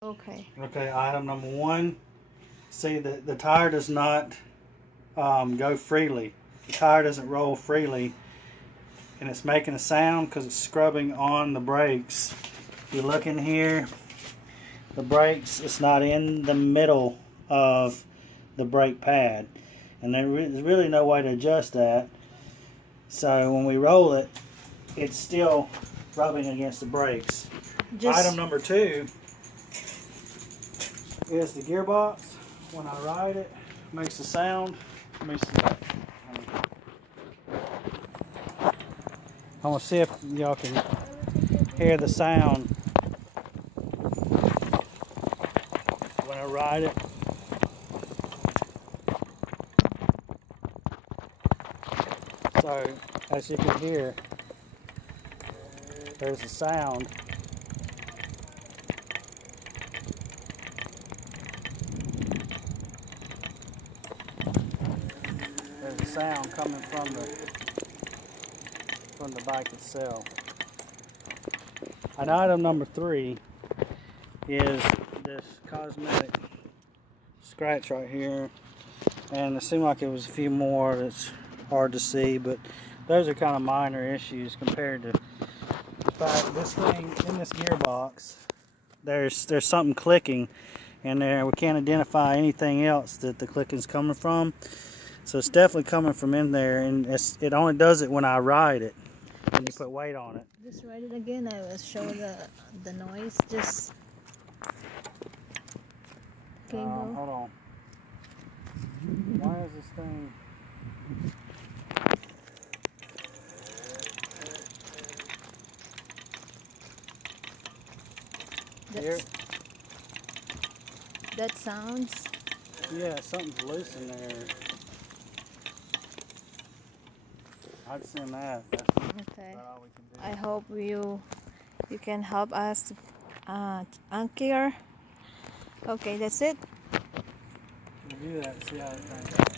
Okay. Okay, item number 1. See, the tire does not go freely. The tire doesn't roll freely, and it's making a sound because it's scrubbing on the brakes. If you look in here, the brakes, it's not in the middle of the brake pad, and there's really no way to adjust that. So when we roll it, it's still rubbing against the brakes. Item number 2 is the gearbox. When I ride it, makes a sound. Let me see. I'm gonna see if y'all can hear the sound when I ride it. So, as you can hear, there's a sound. There's a sound coming from the bike itself. And item number 3 is this cosmetic scratch right here, and it seemed like it was a few more that's hard to see, but those are kind of minor issues compared to the fact this thing in this gearbox, there's something clicking in there. We can't identify anything else that the clicking's coming from, so it's definitely coming from in there, and it only does it when I ride it, when you put weight on it. Just ride it again. I will show the noise. Just okay, go. Hold on. Why is this thing? That sounds. Yeah, something's loose in there. I've seen that. Okay. That's all we can do. I hope you can help us, Ancheer. Okay, that's it. We'll do that. See how it turns out.